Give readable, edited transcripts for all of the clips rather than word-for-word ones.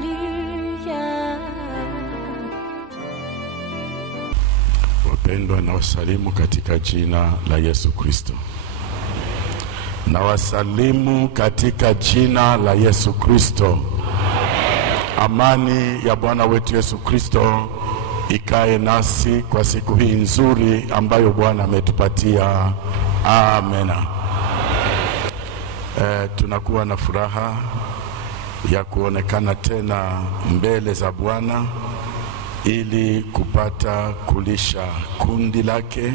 Haleluya. Wapendwa, na wasalimu katika jina la Yesu Kristo. Na wasalimu katika jina la Yesu Kristo. Amani ya Bwana wetu Yesu Kristo ikae nasi kwa siku hii nzuri ambayo Bwana ametupatia. Amena. Tunakuwa na furaha ya kuonekana tena mbele za Bwana ili kupata kulisha kundi lake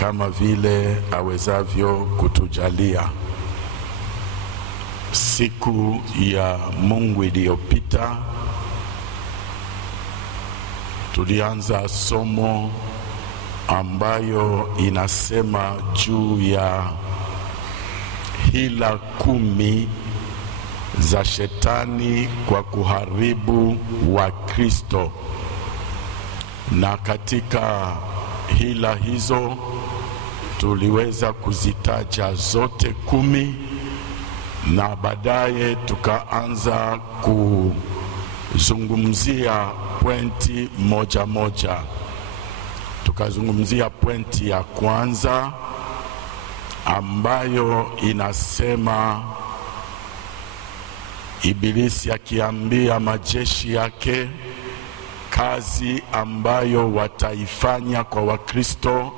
kama vile awezavyo kutujalia. Siku ya Mungu iliyopita tulianza somo ambayo inasema juu ya hila 10 za shetani kwa kuharibu wa Kristo. Na katika hila hizo tuliweza kuzitaja zote 10, na baadaye tukaanza kuzungumzia pointi moja moja. Tukazungumzia pointi ya kwanza ambayo inasema Ibilisi akiambia majeshi yake kazi ambayo wataifanya kwa Wakristo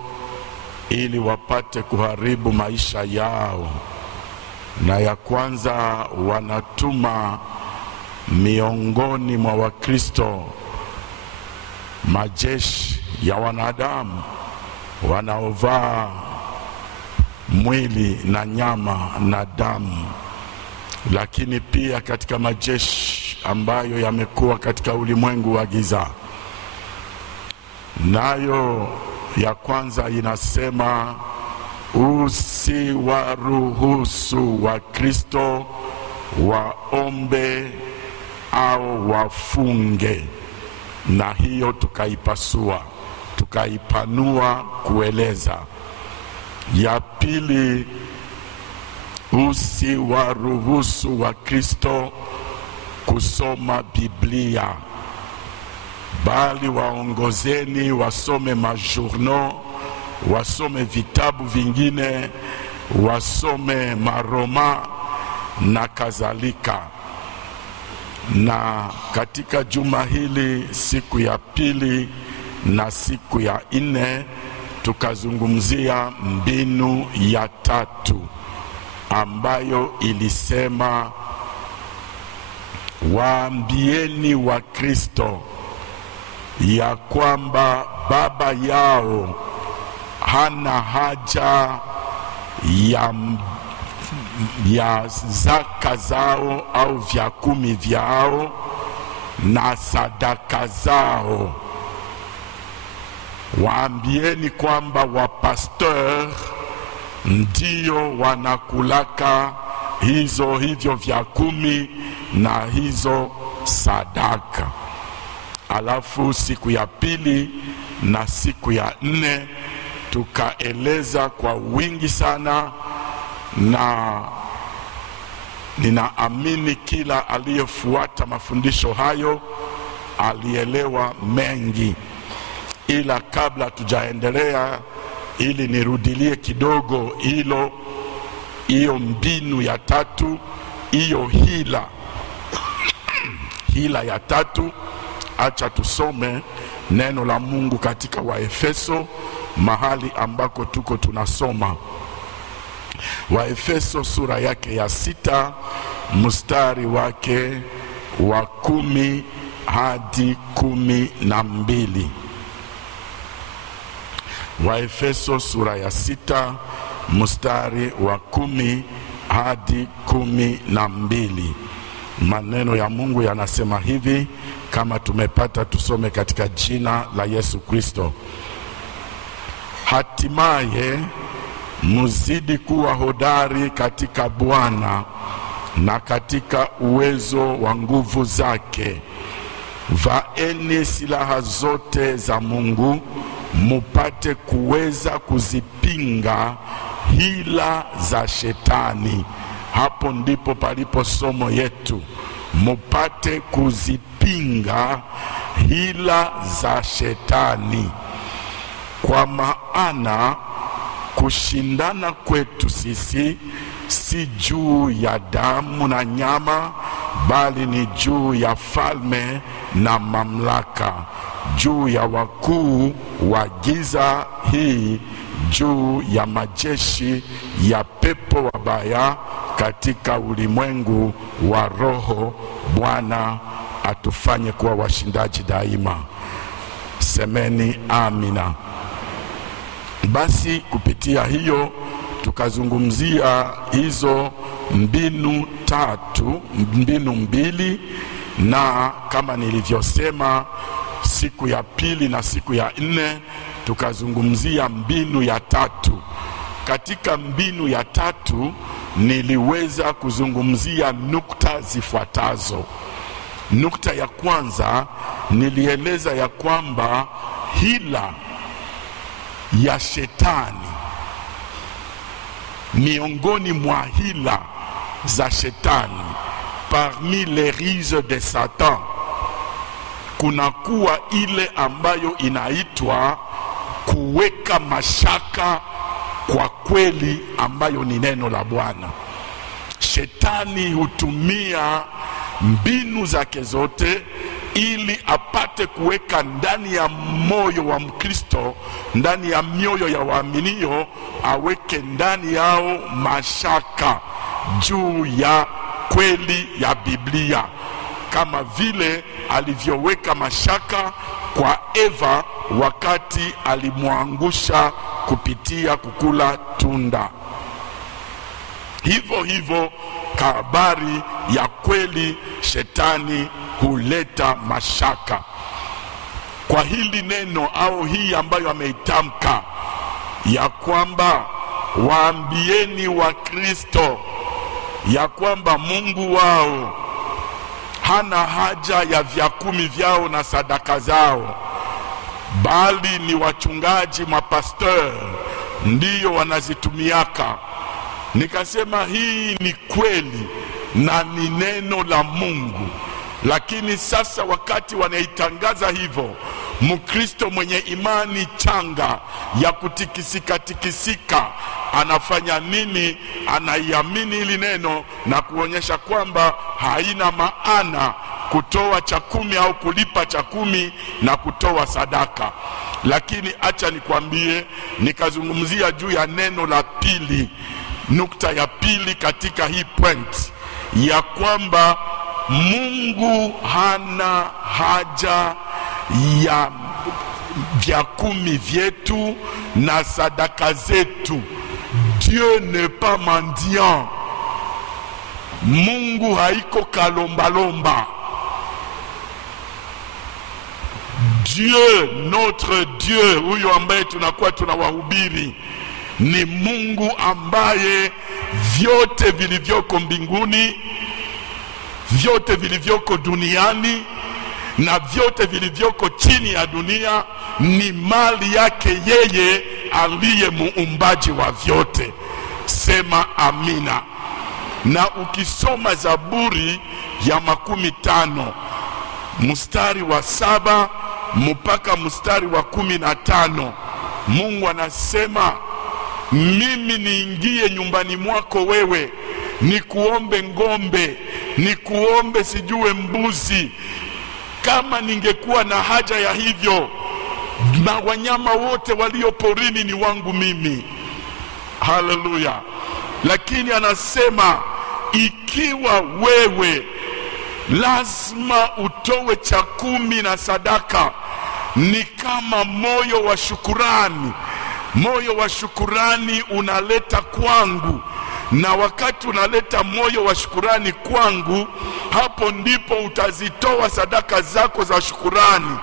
ili wapate kuharibu maisha yao. Na ya kwanza, wanatuma miongoni mwa Wakristo majeshi ya wanadamu wanaovaa mwili na nyama na damu. Lakini pia katika majeshi ambayo yamekuwa katika ulimwengu wa giza. Nayo ya kwanza inasema usiwaruhusu Wakristo waombe au wafunge. Na hiyo tukaipasua, tukaipanua kueleza. Ya pili, usiwaruhusu Wakristo kusoma Biblia, bali waongozeni wasome majournaux, wasome vitabu vingine, wasome maroma na kadhalika. Na katika juma hili, siku ya pili na siku ya 4, tukazungumzia mbinu ya 3 ambayo ilisema waambieni Wakristo ya kwamba baba yao hana haja ya zaka zao au vya 10 vyao na sadaka zao. Waambieni kwamba wapasteur ndio wanakulaka hivyo vya 10 na hizo sadaka. Alafu siku ya pili na siku ya 4 tukaeleza kwa wingi sana, na ninaamini kila aliyefuata mafundisho hayo alielewa mengi. Ila kabla tujaendelea, ili nirudilie kidogo hiyo mbinu ya 3, hiyo hila ya 3. Acha tusome neno la Mungu katika Waefeso, mahali ambako tuko tunasoma. Waefeso sura yake ya 6 mstari wake wa 10 hadi 12. Waefeso sura ya 6 mstari wa 10 hadi 12. Maneno ya Mungu yanasema hivi, kama tumepata tusome katika jina la Yesu Kristo. Hatimaye muzidi kuwa hodari katika Bwana na katika uwezo wa nguvu zake. Vaeni silaha zote za Mungu mupate kuweza kuzipinga hila za shetani. Hapo ndipo palipo somo yetu. mupate kuzipinga hila za shetani, kwa maana kushindana kwetu sisi si juu ya damu na nyama, bali ni juu ya falme na mamlaka, juu ya wakuu wa giza hii, juu ya majeshi ya pepo wabaya katika ulimwengu wa roho. Bwana atufanye kuwa washindaji daima. Semeni amina. Basi kupitia hiyo tukazungumzia hizo mbinu mbili, na kama nilivyosema, siku ya pili na siku ya nne tukazungumzia mbinu ya tatu. Katika mbinu ya tatu niliweza kuzungumzia nukta zifuatazo. Nukta ya kwanza, nilieleza ya kwamba hila ya shetani, miongoni mwa hila za shetani, parmi les ruses de Satan, kunakuwa ile ambayo inaitwa kuweka mashaka kwa kweli, ambayo ni neno la Bwana. Shetani hutumia mbinu zake zote ili apate kuweka ndani ya moyo wa Mkristo, ndani ya mioyo ya waaminio, aweke ndani yao mashaka juu ya kweli ya Biblia, kama vile alivyoweka mashaka kwa Eva wakati alimwangusha kupitia kukula tunda. Hivyo hivyo habari ya kweli shetani huleta mashaka. Kwa hili neno au hii ambayo ameitamka ya kwamba waambieni wa Kristo ya kwamba Mungu wao hana haja ya vyakumi vyao na sadaka zao, bali ni wachungaji, mapasteur ndiyo wanazitumiaka. Nikasema hii ni kweli na ni neno la Mungu, lakini sasa wakati wanaitangaza hivyo, Mkristo mwenye imani changa ya kutikisika tikisika anafanya nini? Anaiamini hili neno na kuonyesha kwamba haina maana kutoa cha 10 au kulipa cha 10 na kutoa sadaka. Lakini acha nikwambie, nikazungumzia juu ya neno la pili, nukta ya pili katika hii point, ya kwamba Mungu hana haja ya vya 10 vyetu na sadaka zetu. Dieu n'est pas mendiant. Mungu haiko kalombalomba. Dieu, notre Dieu, huyo ambaye tunakuwa tunawahubiri, ni Mungu ambaye vyote vilivyoko mbinguni, vyote vilivyoko duniani na vyote vilivyoko chini ya dunia ni mali yake yeye aliye muumbaji wa vyote. Sema amina. Na ukisoma Zaburi ya 50 mstari wa 7 mpaka mstari wa 15, Mungu anasema, mimi niingie nyumbani mwako wewe, nikuombe ngombe, nikuombe sijue mbuzi. Kama ningekuwa na haja ya hivyo, na wanyama wote walio porini ni wangu mimi. Haleluya. Lakini anasema ikiwa wewe lazima utowe cha 10 na sadaka, ni kama moyo wa shukurani. Moyo wa shukurani unaleta kwangu, na wakati unaleta moyo wa shukurani kwangu, hapo ndipo utazitoa sadaka zako za shukurani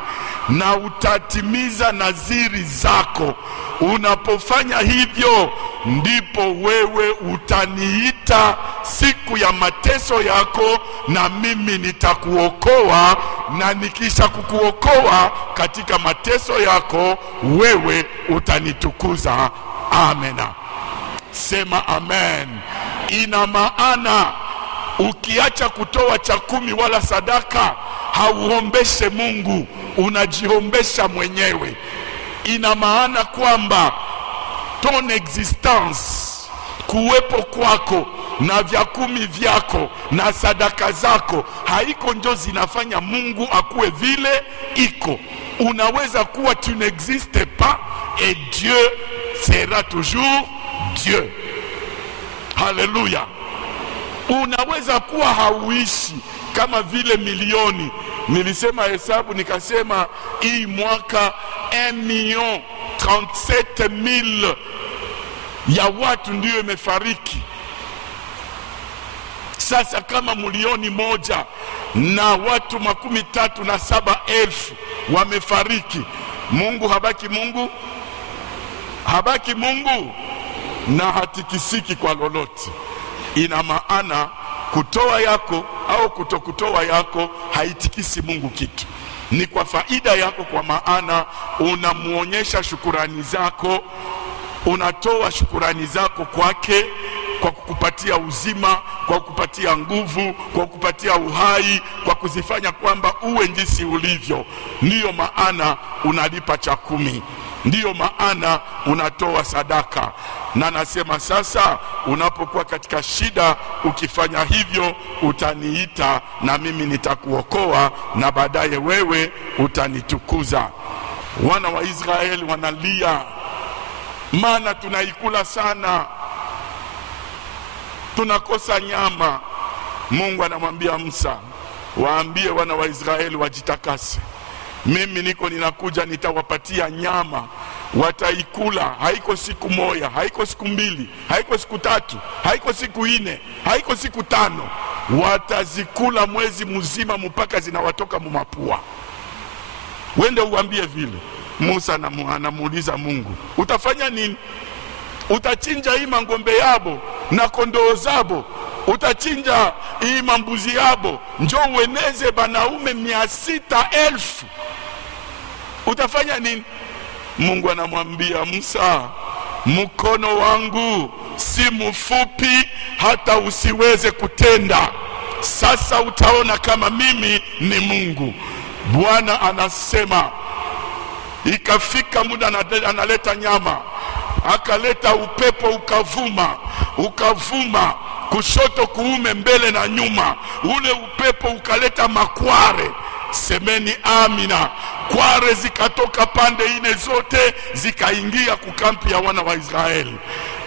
na utatimiza nadhiri zako. Unapofanya hivyo, ndipo wewe utaniita siku ya mateso yako, na mimi nitakuokoa, na nikisha kukuokoa katika mateso yako, wewe utanitukuza. Amena. Sema amen. Ina maana Ukiacha kutoa cha 10 wala sadaka, hauombeshe Mungu, unajiombesha mwenyewe. Ina maana kwamba ton existence, kuwepo kwako na vya 10 vyako na sadaka zako, haiko ndio zinafanya Mungu akuwe vile iko. Unaweza kuwa tu n'existe pas et Dieu sera toujours Dieu. Haleluya. Unaweza kuwa hauishi kama vile milioni. Nilisema hesabu nikasema hii mwaka 1,037,000 ya watu ndio imefariki. Sasa kama milioni 1 na watu 37,000 wamefariki, Mungu habaki Mungu? Habaki Mungu? Na hatikisiki kwa lolote. Ina maana kutoa yako au kutokutoa yako haitikisi Mungu kitu. Ni kwa faida yako, kwa maana unamuonyesha shukurani zako, unatoa shukurani zako kwake kwa kukupatia uzima, kwa kukupatia nguvu, kwa kukupatia uhai, kwa kuzifanya kwamba uwe jinsi ulivyo. Ndiyo maana unalipa cha 10. Ndiyo maana unatoa sadaka. Na nasema sasa, unapokuwa katika shida, ukifanya hivyo utaniita na mimi nitakuokoa, na baadaye wewe utanitukuza. Wana wa Israeli wanalia, maana tunaikula sana, tunakosa nyama. Mungu anamwambia Musa, waambie wana wa Israeli wajitakase. Mimi ninakuja, nitawapatia nyama, wataikula. Haiko siku 1, haiko siku 2, haiko siku 3, haiko siku 4, haiko siku 5. Watazikula mwezi mzima mpaka zinawatoka mumapua. Wende uambie vile. Musa anamuuliza Mungu, utafanya nini? Utachinja hii ng'ombe yabo na kondoo zabo, utachinja hii mbuzi yabo, njoo ueneze banaume 600,000. Utafanya nini? Mungu anamwambia Musa, mkono wangu si mfupi hata usiweze kutenda. Sasa utaona kama mimi ni Mungu. Bwana anasema, ikafika muda analeta nyama, akaleta upepo, ukavuma kushoto kuume, mbele na nyuma. Ule upepo ukaleta makware. Semeni amina. Kware zikatoka pande 4 zote, zikaingia kukampi ya wana wa Israeli,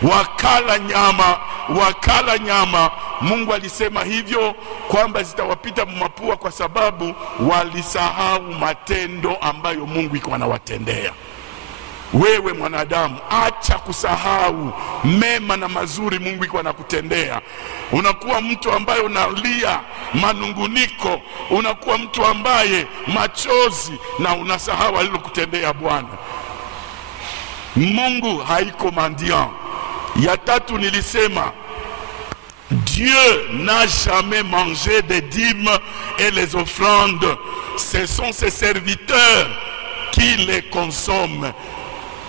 wakala nyama. Mungu alisema hivyo kwamba zitawapita mapua, kwa sababu walisahau matendo ambayo Mungu iko anawatendea. Wewe mwanadamu, acha kusahau mema na mazuri Mungu iko anakutendea. Unakuwa mtu ambaye unalia manunguniko, unakuwa mtu ambaye machozi, na unasahau alilokutendea Bwana. Mungu haiko mendiant. Ya 3 nilisema, Dieu n'a jamais mangé des dîmes et les offrandes. Ce sont ses serviteurs qui les consomment.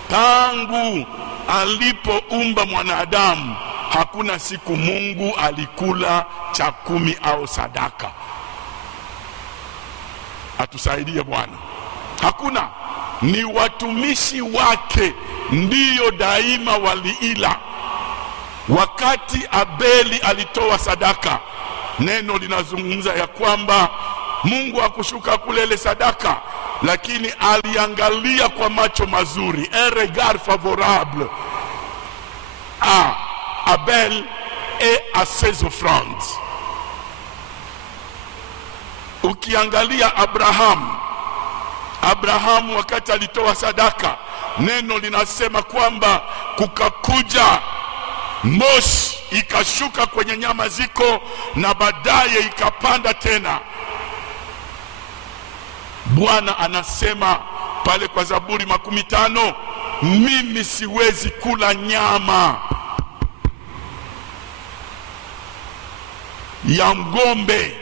Tangu alipoumba mwanadamu, hakuna siku Mungu alikula cha 10 au sadaka. Atusaidie Bwana. Hakuna. Ni watumishi wake ndiyo daima waliila. Wakati Abeli alitoa sadaka, neno linazungumza ya kwamba Mungu hakushuka kulele sadaka, lakini aliangalia kwa macho mazuri, un regard favorable à Abel et à ses offrandes. Ukiangalia Abrahamu wakati alitoa sadaka, neno linasema kwamba kukakuja moshi, ikashuka kwenye nyama ziko, na baadaye ikapanda tena. Bwana anasema pale kwa Zaburi 50, mimi siwezi kula nyama ya ng'ombe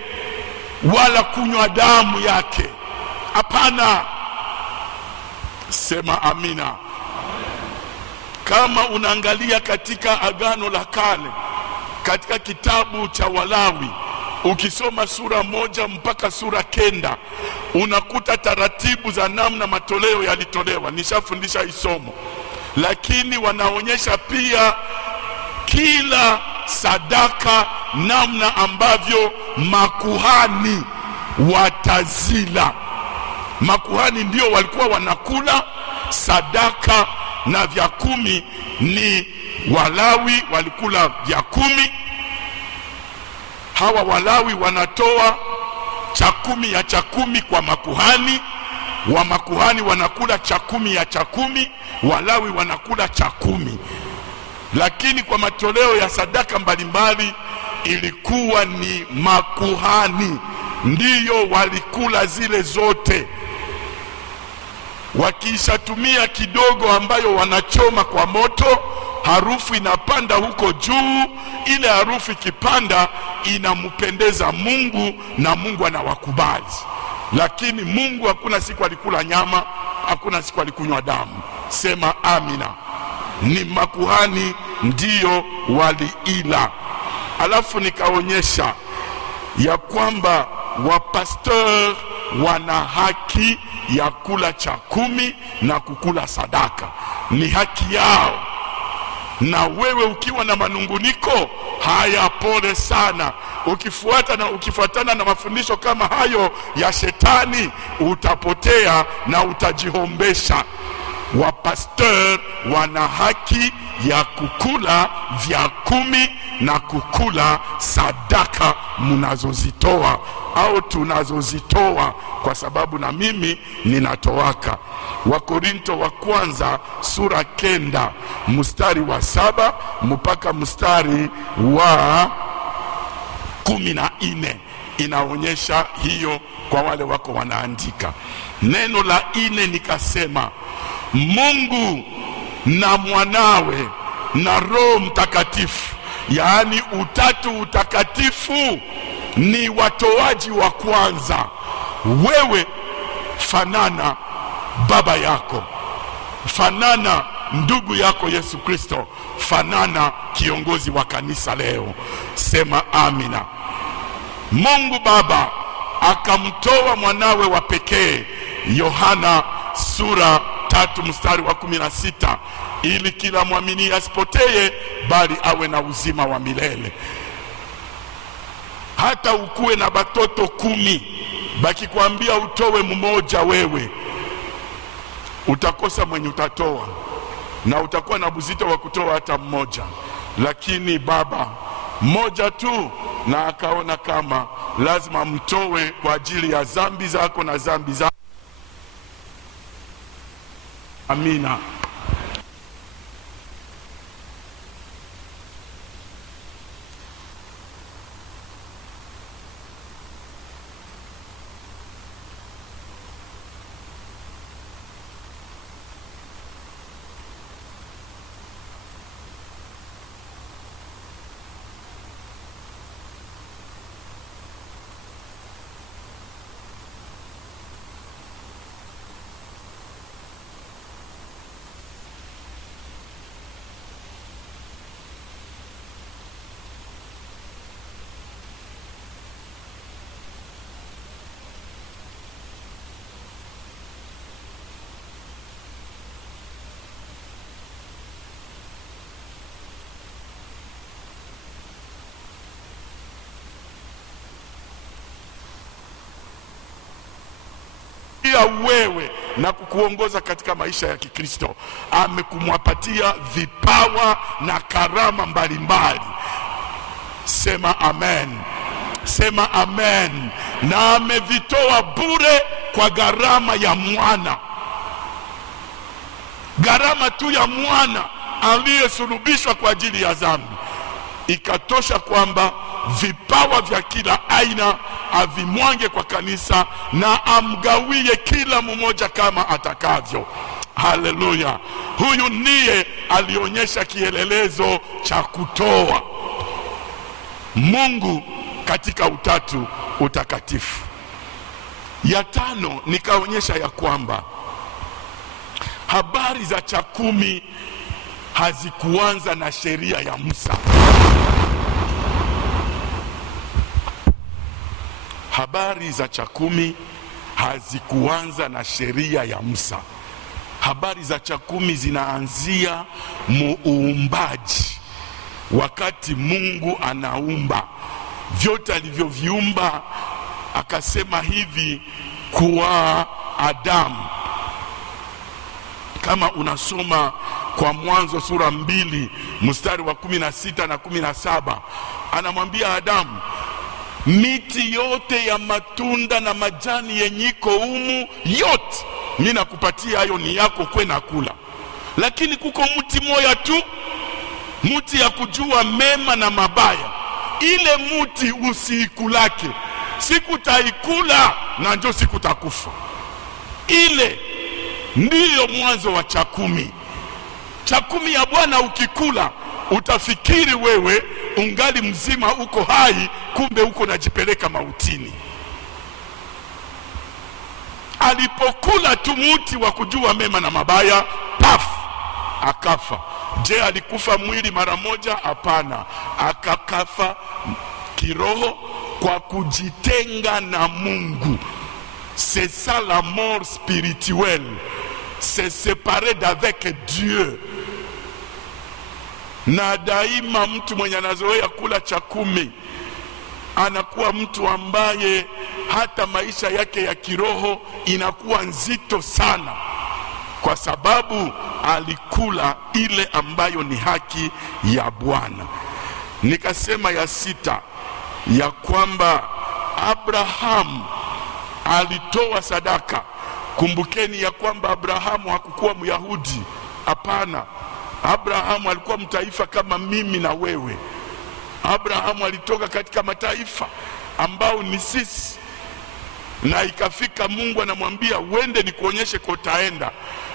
wala kunywa damu yake. Hapana. Sema amina. Kama unaangalia katika Agano la Kale, katika kitabu cha Walawi, ukisoma sura 1 mpaka sura 9 unakuta taratibu za namna matoleo yalitolewa. Nishafundisha isomo, lakini wanaonyesha pia kila sadaka namna ambavyo makuhani watazila. Makuhani ndio walikuwa wanakula sadaka, na vya 10 ni Walawi walikula vya 10. Hawa Walawi wanatoa cha 10 ya cha 10 kwa makuhani, wa makuhani wanakula cha 10 ya cha 10, Walawi wanakula cha 10. Lakini kwa matoleo ya sadaka mbalimbali ilikuwa ni makuhani ndiyo walikula zile zote. Wakiishatumia kidogo ambayo wanachoma kwa moto, harufu inapanda huko juu. Ile harufu ikipanda inampendeza Mungu na Mungu anawakubali. Lakini Mungu hakuna siku alikula nyama, hakuna siku alikunywa damu. Sema amina. Ni makuhani ndiyo waliila. Alafu nikaonyesha ya kwamba wapastor wana haki ya kula cha 10 na kukula sadaka. Ni haki yao. Na wewe ukiwa na manunguniko, haya pole sana. Ukifuatana na mafundisho kama hayo ya shetani, utapotea na utajihombesha. Wapastor wana haki ya kukula vya 10 na kukula sadaka mnazozitoa au tunazozitoa, kwa sababu na mimi ninatowaka. Wakorinto wa kwanza sura 9 mstari wa 7 mpaka mstari wa 14 inaonyesha hiyo kwa wale wako wanaandika. Neno la 4 nikasema, Mungu na mwanawe na Roho Mtakatifu, yaani utatu utakatifu, ni watoaji wa kwanza. Wewe fanana baba yako, fanana ndugu yako Yesu Kristo, fanana kiongozi wa kanisa leo. Sema amina. Mungu Baba akamtoa mwanawe wa pekee, Yohana sura 3 mstari wa 16, ili kila mwamini asipotee bali awe na uzima wa milele. Hata ukuwe na batoto 10, bakikwambia utowe mmoja, wewe utakosa mwenye utatoa, na utakuwa na buzito wa kutoa hata mmoja. Lakini baba mmoja tu, na akaona kama lazima mtowe kwa ajili ya dhambi zako na dhambi zako. Amina. Wewe na kukuongoza katika maisha ya Kikristo. Amekumwapatia vipawa na karama mbalimbali. Sema amen. Sema amen. Na amevitoa bure kwa gharama ya mwana. Gharama tu ya mwana aliyesulubishwa kwa ajili ya dhambi ikatosha kwamba vipawa vya kila aina avimwange kwa kanisa na amgawie kila mmoja kama atakavyo. Haleluya. Huyu ndiye alionyesha kielelezo cha kutoa Mungu katika utatu utakatifu. Ya 5 nikaonyesha ya kwamba habari za cha 10 hazikuanza na sheria ya Musa. habari za cha kumi hazikuanza na sheria ya Musa. Habari za cha kumi zinaanzia muumbaji. Wakati Mungu anaumba vyote alivyoviumba, akasema hivi kwa Adamu. Kama unasoma kwa Mwanzo sura 2 mstari wa 16 na 17, anamwambia Adamu, miti yote ya matunda na majani yenyiko humu yote mimi nakupatia, hayo ni yako, kwenda kula. Lakini kuko mti moja tu, mti ya kujua mema na mabaya. Ile mti usiikulake, siku taikula na ndio siku takufa. Ile ndiyo mwanzo wa cha kumi. Cha kumi ya Bwana ukikula, utafikiri wewe ungali mzima, uko hai, kumbe uko najipeleka mautini. Alipokula tu mti wa kujua mema na mabaya, paf, akafa. Je, alikufa mwili mara moja? Hapana, akakafa kiroho kwa kujitenga na Mungu. C'est ça la mort spirituelle, c'est séparer d'avec Dieu. Na daima mtu mwenye anazoea kula cha kumi anakuwa mtu ambaye hata maisha yake ya kiroho inakuwa nzito sana, kwa sababu alikula ile ambayo ni haki ya Bwana. Nikasema ya sita, ya kwamba Abrahamu alitoa sadaka. Kumbukeni ya kwamba Abrahamu hakukuwa Myahudi. Hapana, Abrahamu alikuwa mtaifa kama mimi na wewe. Abrahamu alitoka katika mataifa ambao ni sisi, na ikafika Mungu anamwambia uende nikuonyeshe kotaenda.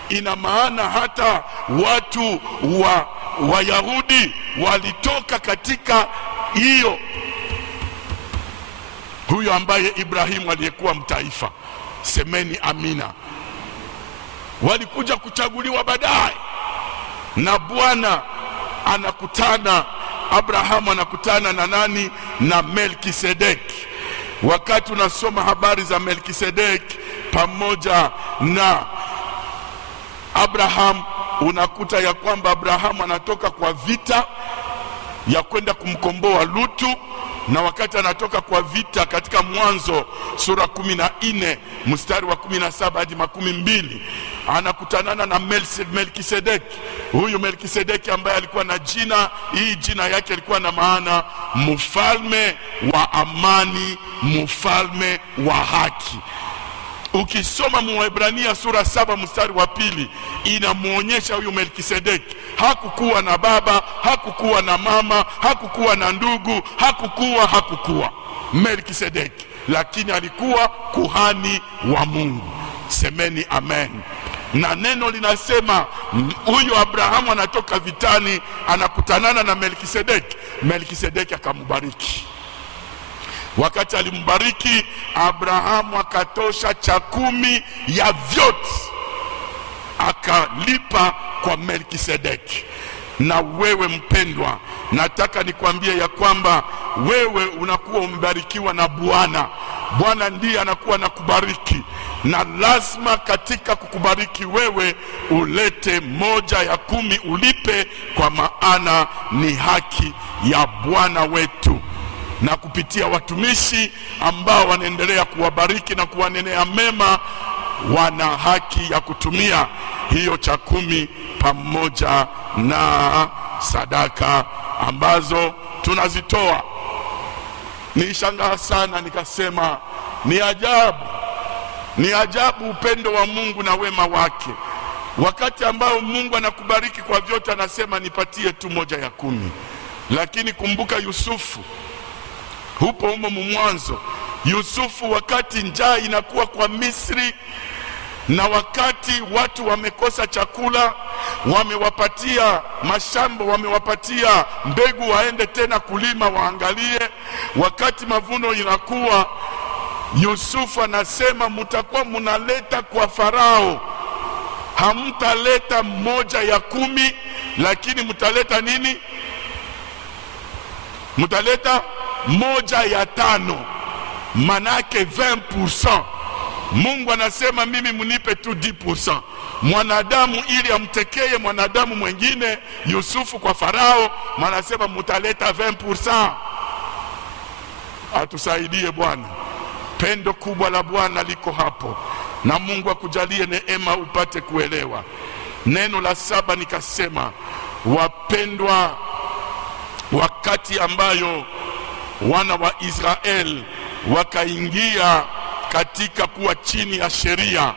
Ina maana hata watu wa Wayahudi walitoka katika hiyo, huyo ambaye Ibrahimu aliyekuwa mtaifa. Semeni amina. Walikuja kuchaguliwa baadaye, na Bwana anakutana, Abrahamu anakutana na nani? Na Melkisedeki. Wakati unasoma habari za Melkisedeki pamoja na Abrahamu, unakuta ya kwamba Abrahamu anatoka kwa vita ya kwenda kumkomboa Lutu. Na wakati anatoka kwa vita, katika Mwanzo sura 14 mstari wa 17 hadi 12, anakutanana na Melkisedeki. Huyu Melkisedeki ambaye alikuwa na jina, hii jina yake ilikuwa na maana mfalme wa amani, mfalme wa haki. Ukisoma Mwaebrania sura 7 mstari wa 2, inamuonyesha huyu Melkisedeki hakukuwa na baba, hakukuwa na mama, hakukuwa na ndugu, hakukuwa Melkisedeki, lakini alikuwa kuhani wa Mungu. Semeni amen. Na neno linasema huyu Abrahamu anatoka vitani, anakutanana na Melkisedeki. Melkisedeki akambariki. Wakati alimbariki, Abrahamu akatosha cha kumi ya vyote, akalipa kwa Melkisedeki. Na wewe mpendwa, nataka nikwambie ya kwamba wewe unakuwa umebarikiwa na Bwana. Bwana ndiye anakuwa na kubariki, na lazima katika kukubariki wewe ulete 1/10 ulipe, kwa maana ni haki ya Bwana wetu. Na kupitia watumishi ambao wanaendelea kuwabariki na kuwanenea mema, wana haki ya kutumia hiyo cha kumi pamoja na sadaka ambazo tunazitoa. Nilishangaa sana, nikasema ni ajabu upendo wa Mungu na wema wake. Wakati ambao Mungu anakubariki kwa vyote, anasema nipatie tu 1/10. Lakini kumbuka Yusufu, hupo humo Mwanzo. Yusufu wakati njaa inakuwa kwa Misri, na wakati watu wamekosa chakula, wamewapatia mashamba, wamewapatia mbegu waende tena kulima waangalie. Wakati mavuno inakuwa, Yusufu anasema mutakuwa munaleta kwa Farao, hamtaleta 1/10, lakini mutaleta nini? Mutaleta 1/5. manake 20%. Mungu anasema mimi munipe tu 10%. Mwanadamu ili amtekeye mwanadamu mwengine, Yusufu kwa Farao, manasema mutaleta 20%. Atusaidie Bwana. Pendo kubwa la Bwana liko hapo, na Mungu akujalie neema upate kuelewa. Neno la 7 nikasema, wapendwa, wakati ambayo wana wa Israeli wakaingia katika kuwa chini ya sheria,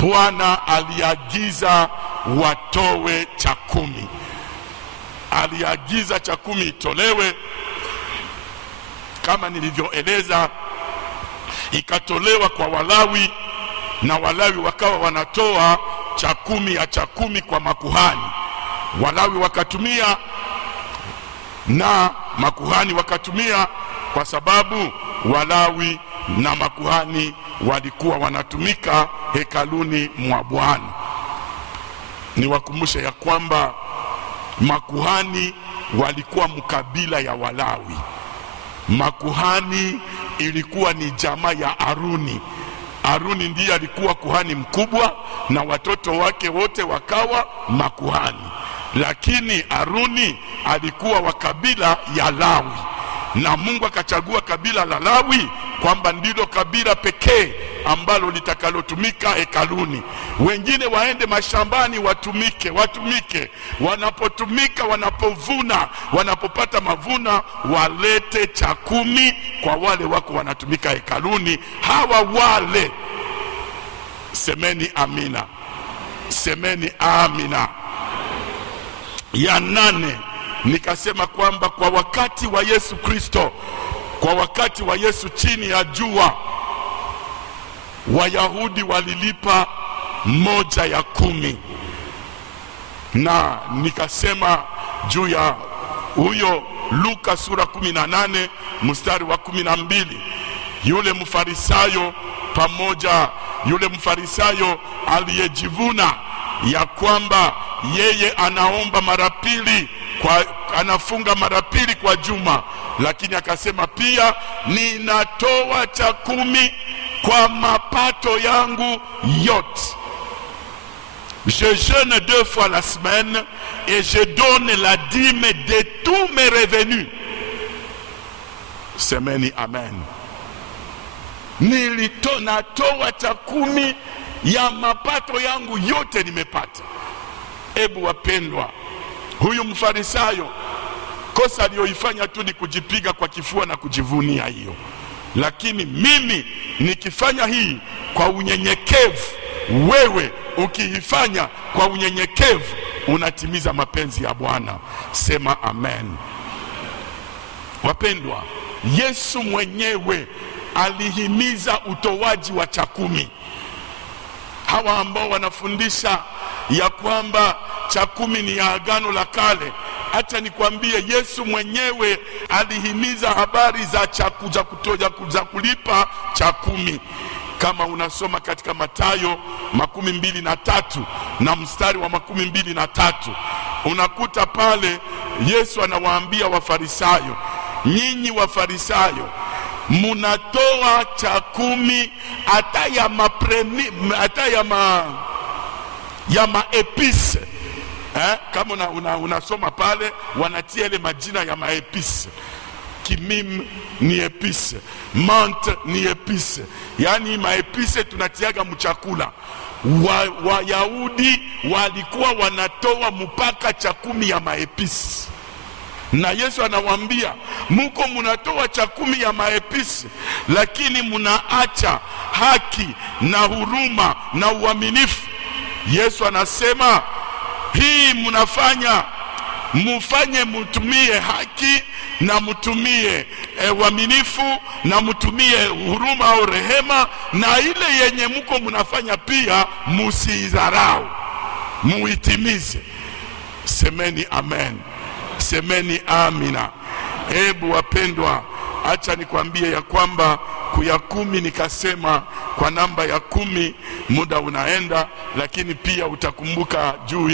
Bwana aliagiza watowe cha 10. Aliagiza cha 10 itolewe, kama nilivyoeleza, ikatolewa kwa Walawi, na Walawi wakawa wanatoa cha 10 ya cha 10 kwa makuhani. Walawi wakatumia na makuhani wakatumia, kwa sababu Walawi na makuhani walikuwa wanatumika hekaluni mwa Bwana. Niwakumbushe ya kwamba makuhani walikuwa mkabila ya Walawi. Makuhani ilikuwa ni jamaa ya Aruni. Aruni ndiye alikuwa kuhani mkubwa, na watoto wake wote wakawa makuhani. Lakini Aruni alikuwa wa kabila ya Lawi, na Mungu akachagua kabila la Lawi kwamba ndilo kabila pekee ambalo litakalotumika hekaluni. Wengine waende mashambani watumike. Wanapotumika, wanapovuna, wanapopata mavuna, walete cha 10 kwa wale wako wanatumika hekaluni. Hawa wale, semeni amina, semeni amina. Ya 8 nikasema kwamba kwa wakati wa Yesu Kristo, kwa wakati wa Yesu chini ya jua, Wayahudi walilipa 1 ya 10. Na nikasema juu ya huyo Luka sura 18 mstari wa 12, yule mfarisayo yule mfarisayo aliyejivuna ya kwamba yeye anaomba mara pili anafunga mara pili kwa juma, lakini akasema pia ninatoa cha 10 kwa mapato yangu yote. Je jeûne 2 fois la semaine et je donne la dîme de tous mes revenus. Semeni amen. Natoa cha 10 ya mapato yangu yote nimepata. Ebu wapendwa, huyu mfarisayo kosa aliyoifanya tu ni kujipiga kwa kifua na kujivunia hiyo. Lakini mimi nikifanya hii kwa unyenyekevu, wewe ukiifanya kwa unyenyekevu, unatimiza mapenzi ya Bwana. Sema amen. Wapendwa, Yesu mwenyewe alihimiza utoaji wa cha 10. Hawa ambao wanafundisha ya kwamba cha 10 ni ya Agano la Kale, acha nikwambie, Yesu mwenyewe alihimiza habari za kulipa cha 10. Kama unasoma katika Mathayo 23 na mstari wa 23, unakuta pale Yesu anawaambia Wafarisayo, nyinyi Wafarisayo munatoa cha 10 hata ya maepise. Kama unasoma pale, wanatia ile majina ya maepise. Kimim ni epise, menthe ni epise, yani maepise tunatiaga mchakula. Wayahudi walikuwa wanatoa mpaka cha 10 ya maepise. Na Yesu anawaambia, muko munatoa cha 10 ya maepisi, lakini munaacha haki na huruma na uaminifu. Yesu anasema hii mufanye mutumie haki na mutumie uaminifu na mutumie huruma au rehema, na ile yenye muko munafanya pia musiidharau, muitimize. Semeni amen. Semeni amina. Ebu wapendwa, acha nikwambie ya kwamba kuya 10 nikasema kwa namba ya 10 muda unaenda, lakini pia utakumbuka juu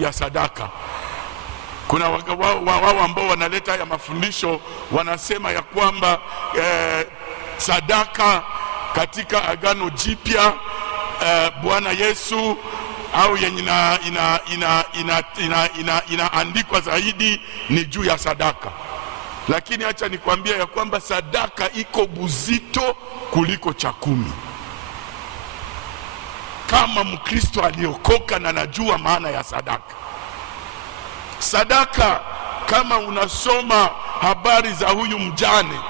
ya sadaka. Kuna wao ambao wanaleta haya mafundisho, wanasema ya kwamba sadaka katika Agano Jipya Bwana Yesu au yenye inaandikwa zaidi ni juu ya sadaka. Lakini acha nikwambia ya kwamba sadaka iko buzito kuliko cha kumi. Kama Mkristo aliokoka na najua maana ya sadaka. Sadaka, kama unasoma habari za huyu mjane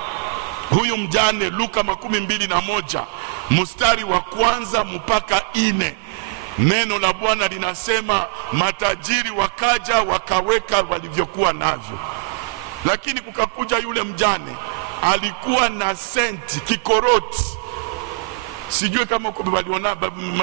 Luka 21 mstari wa 1 mpaka 4, neno la Bwana linasema matajiri wakaja wakaweka walivyokuwa navyo, lakini kukakuja yule mjane alikuwa na senti kikoroti. Sijui kama waliona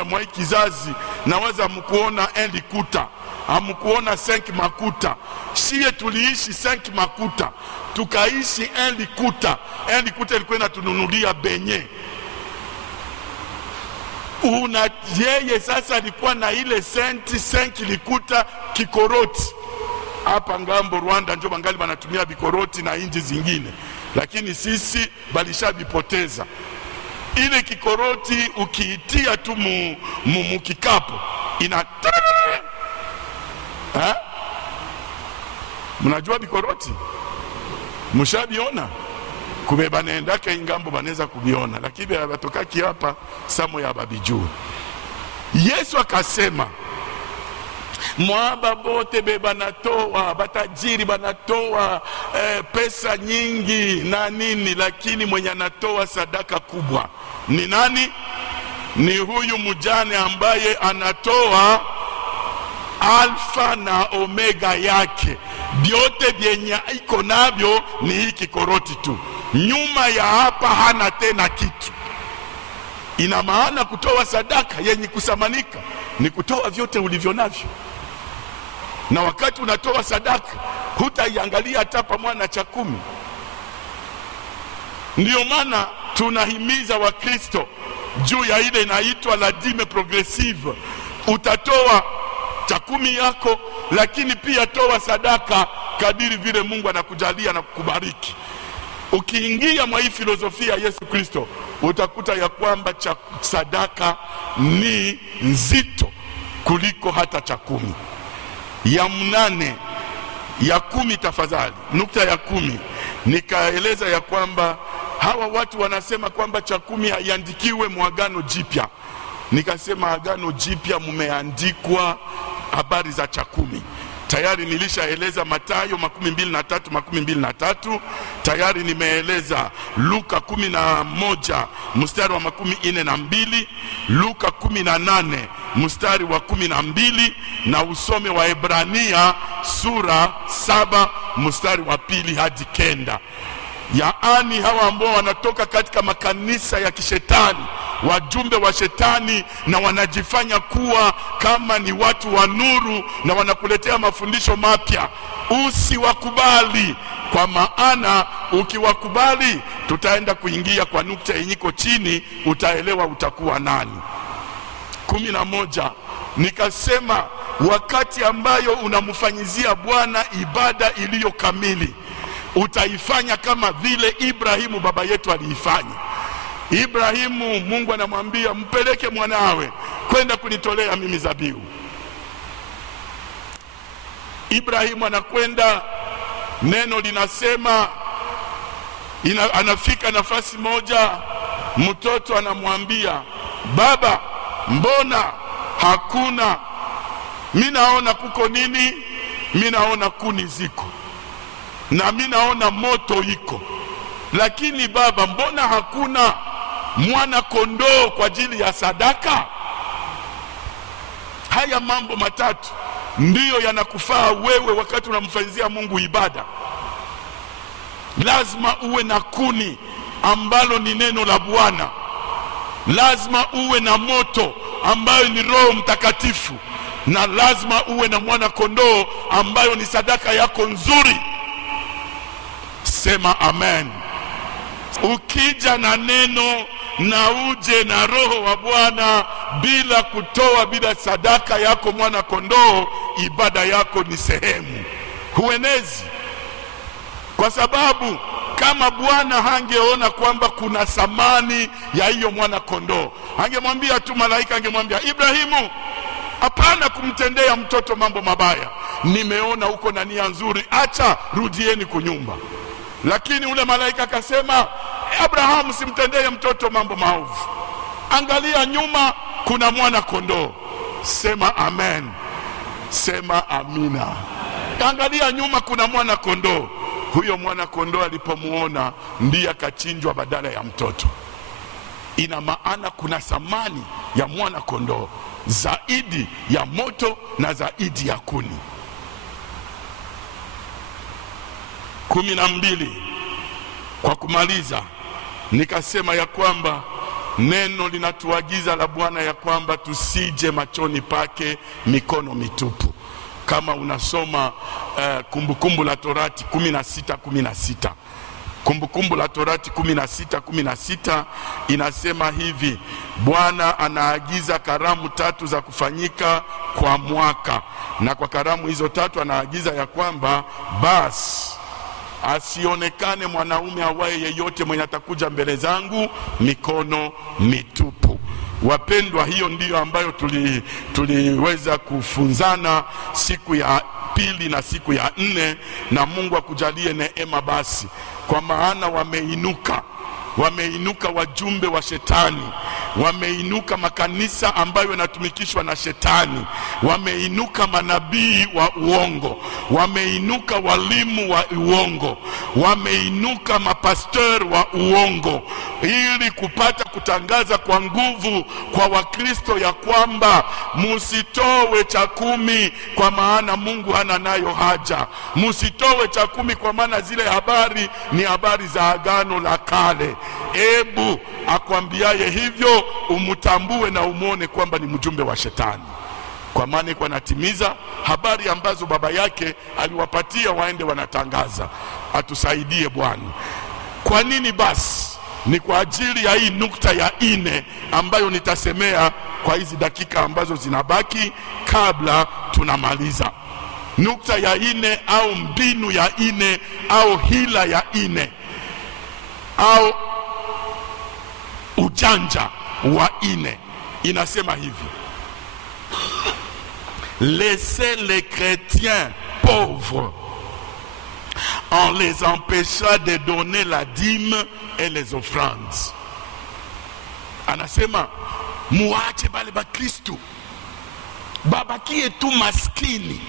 mwa kizazi, nawaza mkuona elikuta, hamkuona 5 makuta. Shie tuliishi 5 makuta, tukaishi elikuta. Elikuta ilikuwa inatununulia benye. Yeye sasa alikuwa na ile senti 5 likuta kikoroti. Hapa ngambo Rwanda ndio bangali wanatumia bikoroti na inji zingine, lakini sisi balishabipoteza. Ile kikoroti ukiitia tu mu kikapo ina mnajua bikoroti? Mshabiona? Kubeba naendake ingambo baneza kubiona, lakini batokaki hapa samo ya babijuu. Yesu akasema mwaba bote beba natoa, batajiri banatoa pesa nyingi na nini, lakini mwenye anatoa sadaka kubwa ni nani? Ni huyu mjane ambaye anatoa alfa na omega yake. Vyote vyenye iko navyo ni hii kikoroti tu. Nyuma ya hapa hana tena kitu. Ina maana kutoa sadaka yenye kusamanika ni kutoa vyote ulivyo navyo. Na wakati unatoa sadaka hutaiangalia hata pamoja na cha kumi. Ndiyo maana tunahimiza Wakristo juu ya ile inaitwa la dîme progressive. Utatoa cha kumi yako, lakini pia toa sadaka kadiri vile Mungu anakujalia na kukubariki. Ukiingia mwa hii filosofia ya Yesu Kristo, utakuta ya kwamba sadaka ni nzito kuliko hata cha kumi. Ya 8 ya 10 tafadhali, nukta ya 10 nikaeleza ya kwamba hawa watu wanasema kwamba cha 10 haiandikiwe mwagano jipya. Nikasema Agano Jipya mumeandikwa habari za cha 10. Tayari nilishaeleza Mathayo 23:23. Tayari nimeeleza Luka 11 mstari wa 42, Luka 18 mstari wa 12, na usome wa Ebrania sura 7 mstari wa 2 hadi 9. Yaani hawa ambao wanatoka katika makanisa ya kishetani, wajumbe wa shetani, na wanajifanya kuwa kama ni watu wa nuru na wanakuletea mafundisho mapya, usiwakubali. Kwa maana ukiwakubali tutaenda kuingia kwa nukta yenyiko chini, utaelewa utakuwa nani. 11 nikasema wakati ambayo unamfanyizia Bwana ibada iliyo kamili, utaifanya kama vile Ibrahimu baba yetu aliifanya. Ibrahimu, Mungu anamwambia mpeleke mwanawe kwenda kunitolea mimi zabihu. Ibrahimu anakwenda, neno linasema anafika nafasi moja, mtoto anamwambia baba, mbona hakuna? Mimi naona kuko nini? Mimi naona kuni ziko na mimi naona moto iko, lakini baba, mbona hakuna mwana kondoo kwa ajili ya sadaka? Haya mambo matatu ndiyo yanakufaa wewe wakati unamfanyizia Mungu ibada. Lazima uwe na kuni ambalo ni neno la Bwana. Lazima uwe na moto ambayo ni Roho Mtakatifu, na lazima uwe na mwana kondoo ambayo ni sadaka yako nzuri. Sema amen. Ukija na neno na uje na Roho wa Bwana bila kutoa, bila sadaka yako mwana kondoo, ibada yako ni sehemu, huenezi. Kwa sababu kama Bwana hangeona kwamba kuna thamani ya hiyo mwana kondoo, angemwambia tu malaika, angemwambia Ibrahimu, hapana kumtendea mtoto mambo mabaya, nimeona uko na nia nzuri, acha rudieni kunyumba. Lakini ule malaika akasema, Abrahamu, simtendee mtoto mambo maovu, angalia nyuma kuna mwana kondoo. Sema amen, sema amina. Angalia nyuma kuna mwana kondoo. Huyo mwana kondoo alipomuona ndiye akachinjwa badala ya mtoto. Ina maana kuna thamani ya mwana kondoo zaidi ya moto na zaidi ya kuni. 12. Kwa kumaliza, nikasema ya kwamba neno linatuagiza la Bwana ya kwamba tusije machoni pake mikono mitupu. Kama unasoma Kumbukumbu la Torati 16:16, Kumbukumbu la Torati 16:16 inasema hivi: Bwana anaagiza karamu 3 za kufanyika kwa mwaka, na kwa karamu hizo 3 anaagiza ya kwamba basi asionekane mwanaume awaye yeyote mwenye atakuja mbele zangu mikono mitupu. Wapendwa, hiyo ndiyo ambayo tuliweza kufunzana siku ya pili na siku ya 4, na Mungu akujalie neema basi, kwa maana wameinuka wajumbe wa shetani, wameinuka makanisa ambayo yanatumikishwa na shetani, wameinuka manabii wa uongo, wameinuka walimu wa uongo, wameinuka mapastor wa uongo, ili kupata kutangaza kwa nguvu kwa Wakristo ya kwamba musitowe cha 10 kwa maana Mungu hana nayo haja. Musitowe cha 10 kwa maana zile habari ni habari za Agano la Kale. Ebu akwambiaye hivyo umutambue na umuone kwamba ni mjumbe wa shetani, kwa maana kwa natimiza habari ambazo baba yake aliwapatia waende wanatangaza. Atusaidie Bwana. Kwa nini basi? Ni kwa ajili ya hii nukta ya 4 ambayo nitasemea kwa hizi dakika ambazo zinabaki kabla tunamaliza. Nukta ya 4 au mbinu ya 4 au hila ya 4 au ujanja wa 4 inasema hivi: laissez les chrétiens pauvres en les empêchant de donner la dîme et les offrandes. Anasema muache bale ba Kristo babakie tu maskini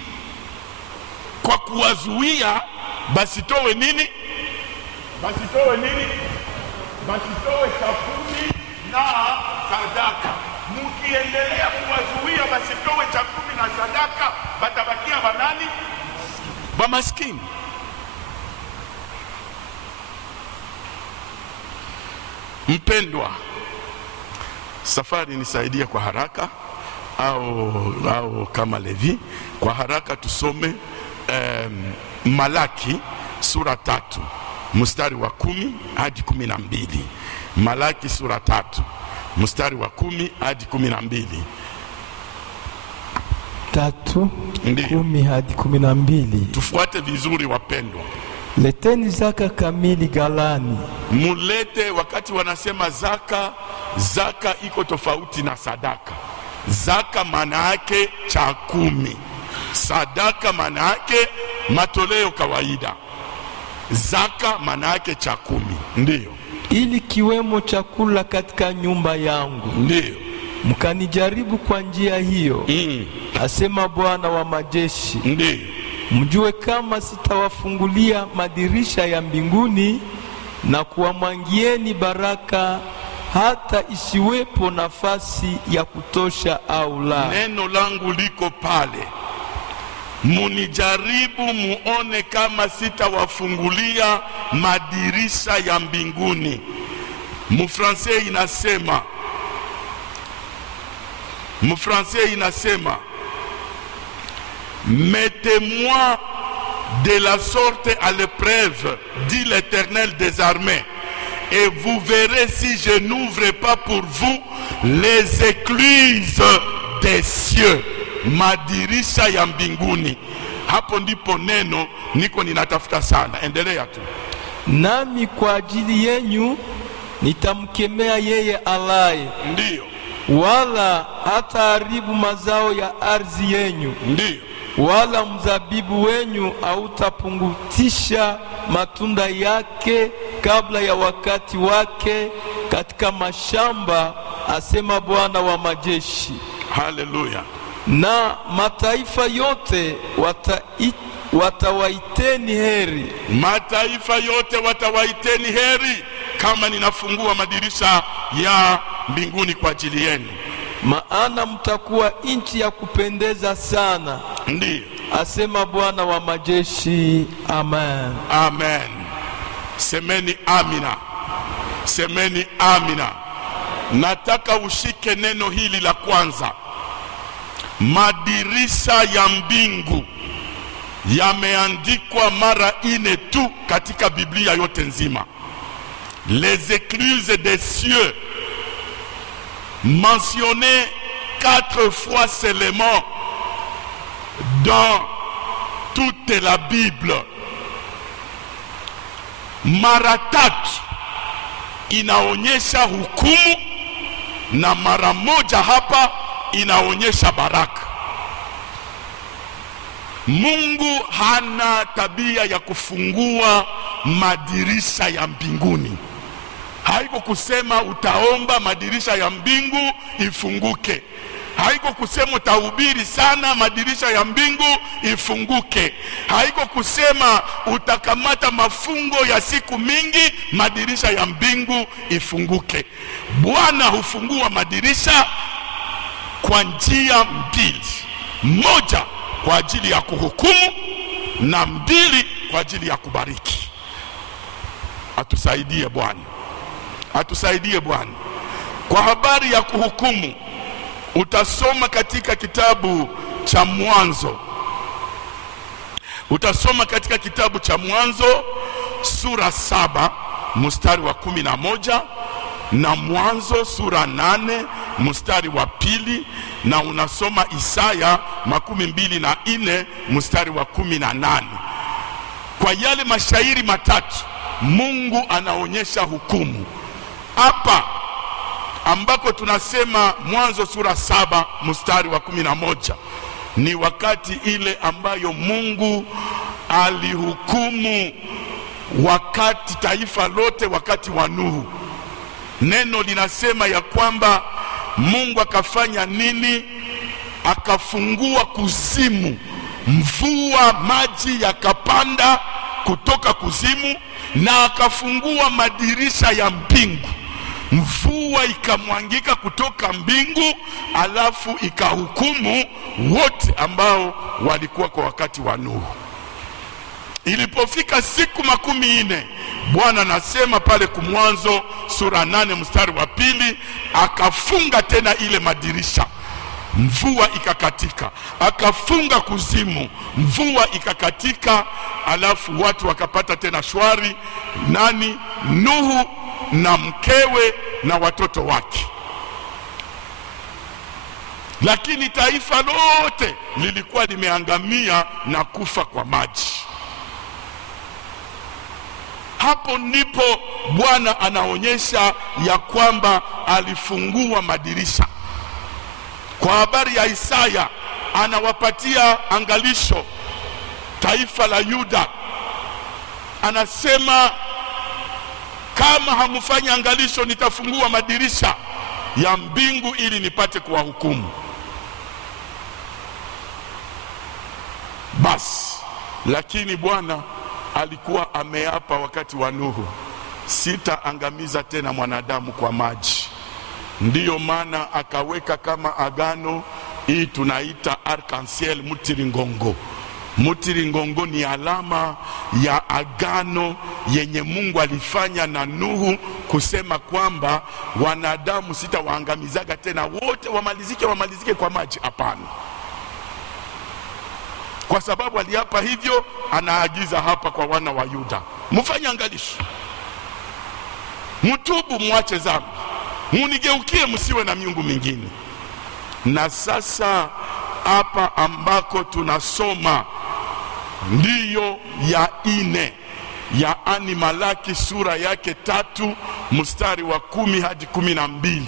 kwa kuwazuia basitowe nini? Basitowe nini? Basitowe cha 10 na sadaka. Mukiendelea kuwazuia basitowe cha 10 na sadaka, batabakia banani? Bamaskini. Mpendwa, safari nisaidia kwa haraka au kama Levi kwa haraka tusome Malaki sura 3 mstari wa 10 hadi 12. Malaki sura 3 mstari wa 10 hadi 12. 3:10 hadi 12. Tufuate vizuri wapendwa. Leteni zaka kamili ghalani. Mulete. Wakati wanasema zaka iko tofauti na sadaka. Zaka maana yake cha 10, sadaka maana yake matoleo kawaida. Zaka maana yake cha 10. Ndiyo. Ili kiwemo chakula katika nyumba yangu. Ndiyo. Mkanijaribu kwa njia hiyo, asema Bwana wa majeshi. Ndiyo. Mjue kama sitawafungulia madirisha ya mbinguni na kuwamwangieni baraka hata isiwepo nafasi ya kutosha au la. Neno langu liko pale. Munijaribu muone kama sitawafungulia madirisha ya mbinguni. Mufransai inasema mettez-moi de la sorte à l'épreuve, dit l'Éternel des armées, et vous verrez si je n'ouvre pas pour vous les écluses des cieux. Madirisha ya mbinguni. Hapo ndipo neno niko ninatafuta sana. Endelea tu. Nami kwa ajili yenyu nitamkemea yeye alaye, ndiyo, wala hataharibu mazao ya ardhi yenyu, ndiyo, wala mzabibu wenyu hautapungutisha matunda yake kabla ya wakati wake katika mashamba, asema Bwana wa majeshi. Haleluya. Na mataifa yote watawaiteni heri. Mataifa yote watawaiteni heri, kama ninafungua madirisha ya mbinguni kwa ajili yenu. Maana mtakuwa nchi ya kupendeza sana, ndiyo, asema Bwana wa majeshi. Amen. Amen. Semeni amina. Semeni amina. Nataka ushike neno hili la kwanza. Madirisha ya mbingu yameandikwa mara 4 tu katika Biblia yote nzima. Les écluses des cieux mentionnées 4 fois seulement dans toute la Bible. Mara 3 inaonyesha hukumu na mara 1 hapa inaonyesha baraka. Mungu hana tabia ya kufungua madirisha ya mbinguni. Haiko kusema utaomba madirisha ya mbingu ifunguke. Haiko kusema utahubiri sana madirisha ya mbingu ifunguke. Haiko kusema utakamata mafungo ya siku mingi madirisha ya mbingu ifunguke. Bwana hufungua madirisha kwa njia 2. 1 kwa ajili ya kuhukumu na 2 kwa ajili ya kubariki. Atusaidie Bwana. Atusaidie Bwana. Kwa habari ya kuhukumu, utasoma katika kitabu cha Mwanzo. Utasoma katika kitabu cha Mwanzo sura 7 mstari wa 11 na Mwanzo sura 8 mstari wa 2, na unasoma Isaya 24 mstari wa 18. Kwa yale mashairi matatu Mungu anaonyesha hukumu. Hapa ambako tunasema Mwanzo sura 7 mstari wa 11 ni wakati ile ambayo Mungu alihukumu wakati taifa lote, wakati wa Nuhu. Neno linasema ya kwamba Mungu akafanya nini? Akafungua kuzimu, mvua, maji yakapanda kutoka kuzimu, na akafungua madirisha ya mbingu, mvua ikamwangika kutoka mbingu, alafu ikahukumu wote ambao walikuwa kwa wakati wa Nuhu. Ilipofika siku 40, Bwana anasema pale Mwanzo sura 8 mstari wa 2, akafunga tena ile madirisha, mvua ikakatika. Akafunga kuzimu, mvua ikakatika, alafu watu wakapata tena shwari. Nani? Nuhu na mkewe na watoto wake. Lakini taifa lote lilikuwa limeangamia na kufa kwa maji. Hapo ndipo Bwana anaonyesha ya kwamba alifungua madirisha. Kwa habari ya Isaya, anawapatia angalisho taifa la Yuda. Anasema kama hamufanya angalisho, nitafungua madirisha ya mbingu ili nipate kuwahukumu. Basi, lakini Bwana alikuwa ameapa wakati wa Nuhu, sitaangamiza tena mwanadamu kwa maji. Ndiyo maana akaweka kama agano hii tunaita arc-en-ciel, mutiringongo. Mutiringongo ni alama ya agano yenye Mungu alifanya na Nuhu, kusema kwamba wanadamu sitawaangamizaga tena wote wamalizike kwa maji. Hapana. Kwa sababu aliapa hivyo, anaagiza hapa kwa wana wa Yuda, mfanye angalisho, mtubu, muache dhambi, munigeukie, msiwe na miungu mingine. Na sasa hapa ambako tunasoma ndiyo ya 4, yaani Malaki sura yake 3 mstari wa 10 hadi 12.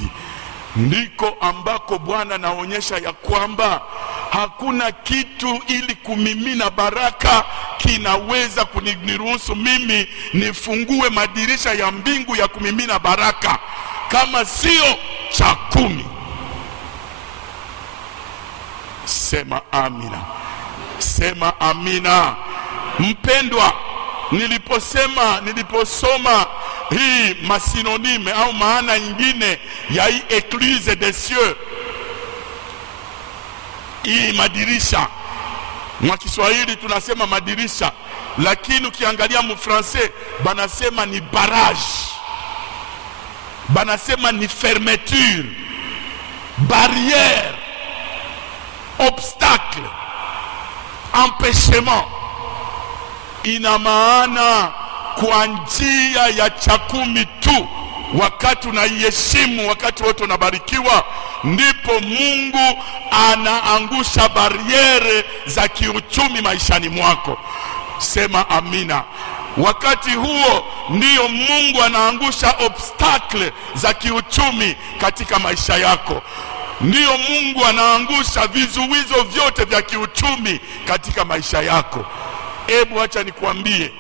Ndiko ambako Bwana naonyesha ya kwamba hakuna kitu ili kumimina baraka kinaweza kuniruhusu mimi nifungue madirisha ya mbingu ya kumimina baraka kama sio cha 10. Sema amina. Sema amina. Mpendwa, niliposoma hii masinonime au maana nyingine ya hii Eglise des cieux, hii madirisha, mwa Kiswahili tunasema madirisha, lakini ukiangalia mfrancais banasema ni barrage, banasema ni fermeture, barrière, obstacle, empêchement. Ina maana kwa njia ya cha 10 tu, wakati unaiheshimu, wakati wote unabarikiwa, ndipo Mungu anaangusha bariere za kiuchumi maishani mwako. Sema amina. Wakati huo ndiyo Mungu anaangusha obstacle za kiuchumi katika maisha yako. Ndiyo Mungu anaangusha vizuizo vyote vya kiuchumi katika maisha yako. Hebu acha nikwambie,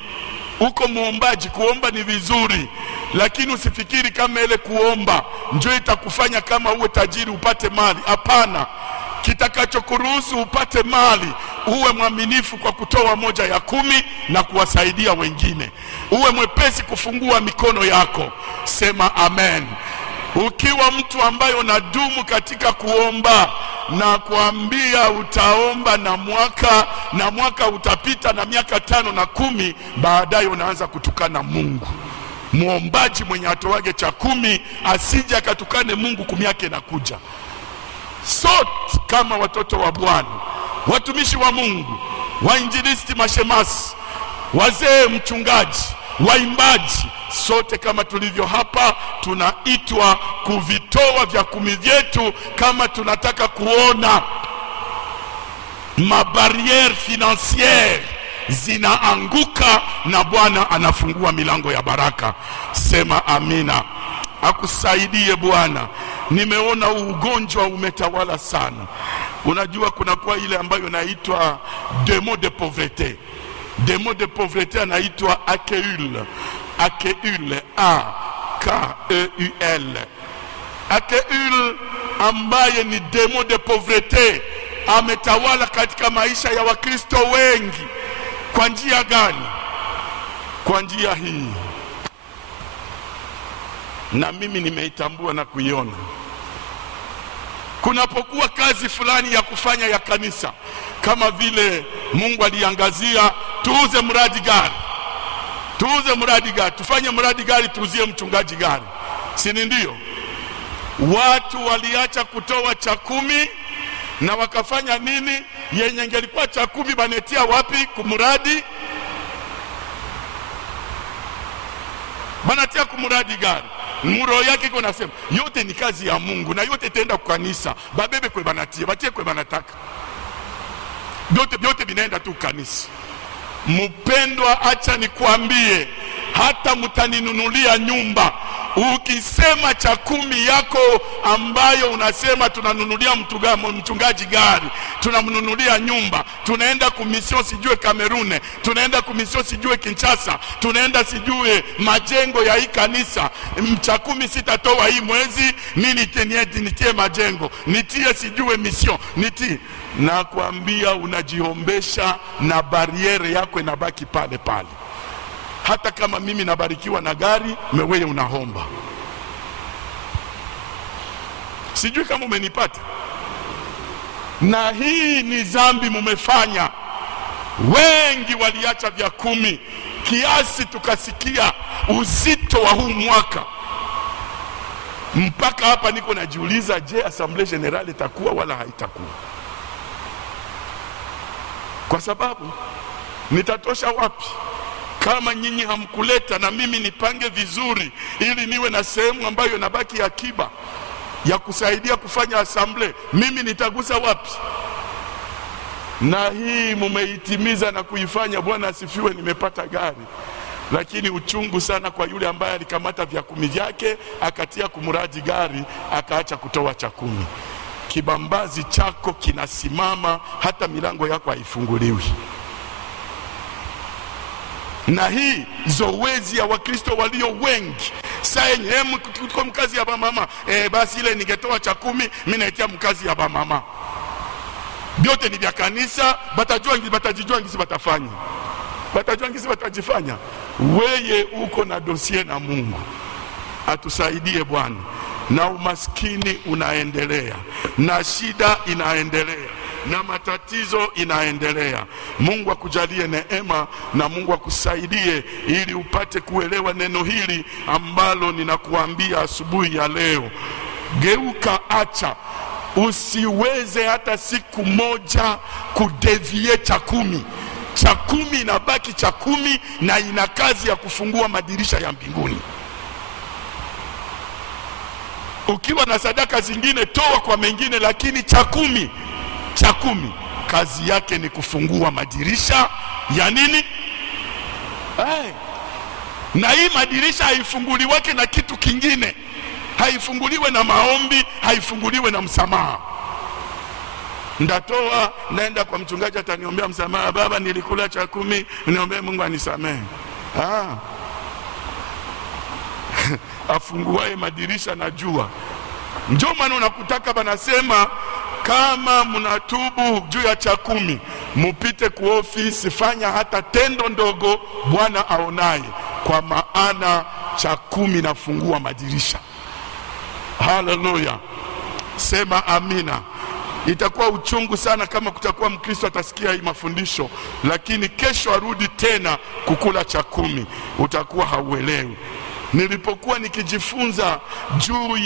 uko muombaji, kuomba ni vizuri, lakini usifikiri kama ile kuomba ndio itakufanya kama uwe tajiri upate mali. Hapana. Kitakachokuruhusu upate mali, uwe mwaminifu kwa kutoa 1 ya 10 na kuwasaidia wengine. Uwe mwepesi kufungua mikono yako. Sema amen. Ukiwa mtu ambaye unadumu katika kuomba, na kuambia utaomba na mwaka utapita na miaka 5 na 10, baadaye unaanza kutukana Mungu. Muombaji mwenye atoage cha 10 asije akatukane Mungu kumiake na kuja. Sote kama watoto wa Bwana, watumishi wa Mungu, wainjilisti, mashemasi, wazee, mchungaji, waimbaji, sote kama tulivyo hapa tunaitwa kuvitoa vya 10 vyetu kama tunataka kuona mabariere financiere zinaanguka na Bwana anafungua milango ya baraka. Sema amina. Akusaidie Bwana. Nimeona ugonjwa umetawala sana. Unajua kuna kwa ile ambayo inaitwa démon de pauvreté. Démon de pauvreté anaitwa Akeul. Akeul, A-K-E-U-L. Akeul ambaye ni démon de pauvreté ametawala katika maisha ya Wakristo wengi. Kwa njia gani? Kwa njia hii, na mimi nimeitambua na kuiona. Kunapokuwa kazi fulani ya kufanya ya kanisa, kama vile Mungu aliangazia tuuze mradi gari, tufanye mradi gari, tuuzie mchungaji gari, si ndio? Watu waliacha kutoa cha 10 na wakafanya nini? Yenye ingelikuwa cha 10 banetia wapi? Kumradi, banatia kumradi gari. Muro yake iko nasema yote ni kazi ya Mungu na yote tenda kwa kanisa, babebe kwe banatia, batie kwe banataka, yote binaenda tu kanisa. Mpendwa, acha nikwambie, hata mtaninunulia nyumba, ukisema cha 10 yako ambayo unasema tunanunulia mchungaji gari, tunamnunulia nyumba, tunaenda kumission sijue Kamerune, tunaenda kumission sijue Kinshasa, tunaenda sijue majengo ya hii kanisa, cha 10 sitatoa hii mwezi, mimi nitie majengo, nitie sijue mission, nitie. Na kuambia unajiombesha na bariere yako inabaki pale pale. Hata kama mimi nabarikiwa na gari, wewe unahomba. Sijui kama umenipata. Na hii ni dhambi mumefanya. Wengi waliacha vya 10 kiasi tukasikia uzito wa huu mwaka. Mpaka hapa niko najiuliza, je, Assemblée Générale itakuwa wala haitakuwa? Kwa sababu nitatosha wapi kama nyinyi hamkuleta na mimi nipange vizuri ili niwe na sehemu ambayo nabaki akiba ya kusaidia kufanya assembly? Mimi nitagusa wapi? na hii mumeitimiza na kuifanya. Bwana asifiwe, nimepata gari. Lakini uchungu sana kwa yule ambaye alikamata vya 10 vyake akatia kumuradi gari, akaacha kutoa cha 10. Kibambazi chako kinasimama, hata milango yako haifunguliwi. Na hii zoezi ya Wakristo walio wengi sayenye kwa mkazi ya bamama, basi ile ningetoa cha 10 mimi naitia mkazi ya bamama. Byote ni vya kanisa, batajijua ngisi batafanya. Batajua ngisi batajifanya. Weye uko na dosie na Mungu. Atusaidie Bwana. Na umaskini unaendelea, na shida inaendelea, na matatizo inaendelea. Mungu akujalie neema, na Mungu akusaidie ili upate kuelewa neno hili ambalo ninakuambia asubuhi ya leo. Geuka, acha. Usiweze hata siku moja kudevie cha 10. Cha 10 inabaki cha 10, na ina kazi ya kufungua madirisha ya mbinguni. Ukiwa na sadaka zingine toa kwa mengine, lakini cha 10 kazi yake ni kufungua madirisha ya nini? Na hii madirisha haifunguliwake na kitu kingine. Haifunguliwe na maombi, haifunguliwe na msamaha. Ndatoa, naenda kwa mchungaji, ataniombea msamaha. Baba, nilikula cha 10, niombee Mungu anisamehe. Afunguaye madirisha na jua. Ndio maana unakutaka banasema kama mnatubu juu ya cha 10, mupite ku ofisi, fanya hata tendo ndogo, Bwana aonaye, kwa maana cha 10 nafungua madirisha. Haleluya, sema amina. Itakuwa uchungu sana kama kutakuwa Mkristo atasikia hii mafundisho, lakini kesho arudi tena kukula cha 10, utakuwa hauelewi. Nilipokuwa nikijifunza juu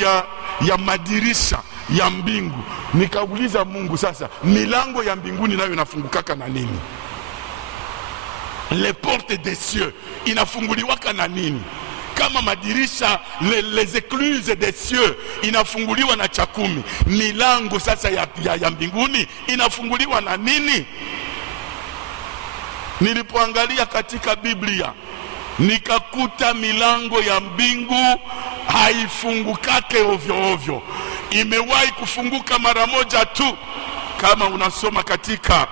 ya madirisha ya mbingu, nikauliza Mungu, sasa milango ya mbinguni nayo inafungukaka na nini? Les portes des cieux inafunguliwaka na nini? Kama madirisha les écluses des cieux inafunguliwa na cha 10, milango sasa ya mbinguni inafunguliwa na nini? Nilipoangalia katika Biblia nikakuta milango ya mbingu haifungukake ovyo ovyo. Imewahi kufunguka mara moja tu, kama unasoma katika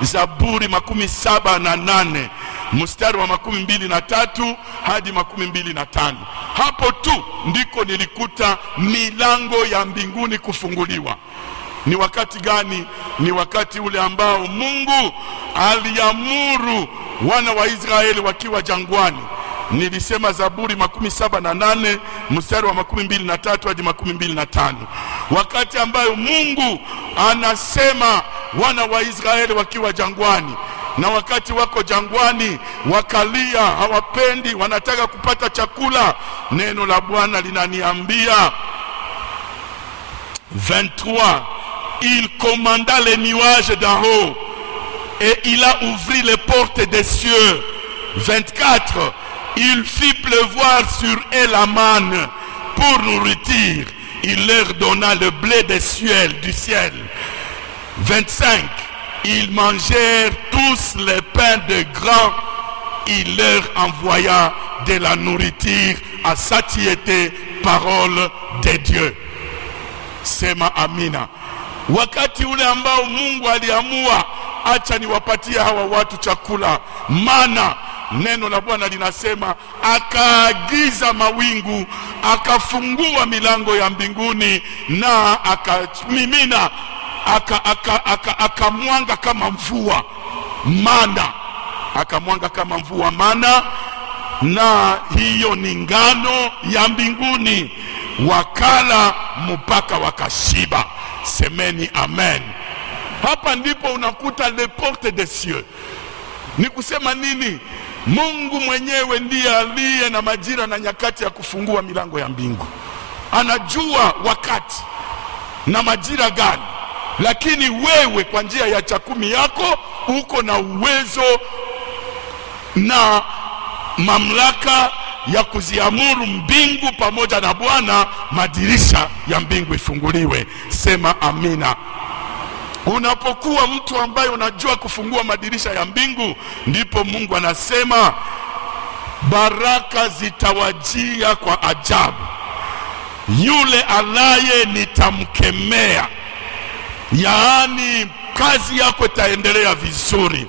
Zaburi 78 mstari wa 23 hadi 25. Hapo tu ndiko nilikuta milango ya mbinguni kufunguliwa. Ni wakati gani? Ni wakati ule ambao Mungu aliamuru wana wa Israeli wakiwa jangwani. Nilisema Zaburi 78 mstari wa 23 hadi 25. Wakati ambayo Mungu anasema wana wa Israeli wakiwa jangwani, na wakati wako jangwani wakalia, hawapendi, wanataka kupata chakula. Neno la Bwana linaniambia 23, il commanda les nuages d'en haut et il a ouvert les portes des cieux. 24, il fit pleuvoir sur eux la manne pour nourriture. Il leur donna le blé du ciel. 25, ils mangèrent tous les pains de grain. Il leur envoya de la nourriture à satiété, parole de Dieu. Sema amina. Wakati ule ambao Mungu aliamua, acha niwapatie hawa watu chakula, mana, neno la Bwana linasema akaagiza mawingu, akafungua milango ya mbinguni, na akamimina, akamwanga kama mvua mana, akamwanga kama mvua mana, na hiyo ni ngano ya mbinguni. Wakala mpaka wakashiba. Semeni amen. Hapa ndipo unakuta les portes des cieux. Ni kusema nini? Mungu mwenyewe ndiye aliye na majira na nyakati ya kufungua milango ya mbingu. Anajua wakati na majira gani, lakini wewe kwa njia ya cha 10 yako uko na uwezo na mamlaka ya kuziamuru mbingu pamoja na Bwana madirisha ya mbingu ifunguliwe. Sema amina. Unapokuwa mtu ambaye unajua kufungua madirisha ya mbingu, ndipo Mungu anasema baraka zitawajia kwa ajabu. Yule alaye nitamkemea, yaani kazi yako itaendelea vizuri.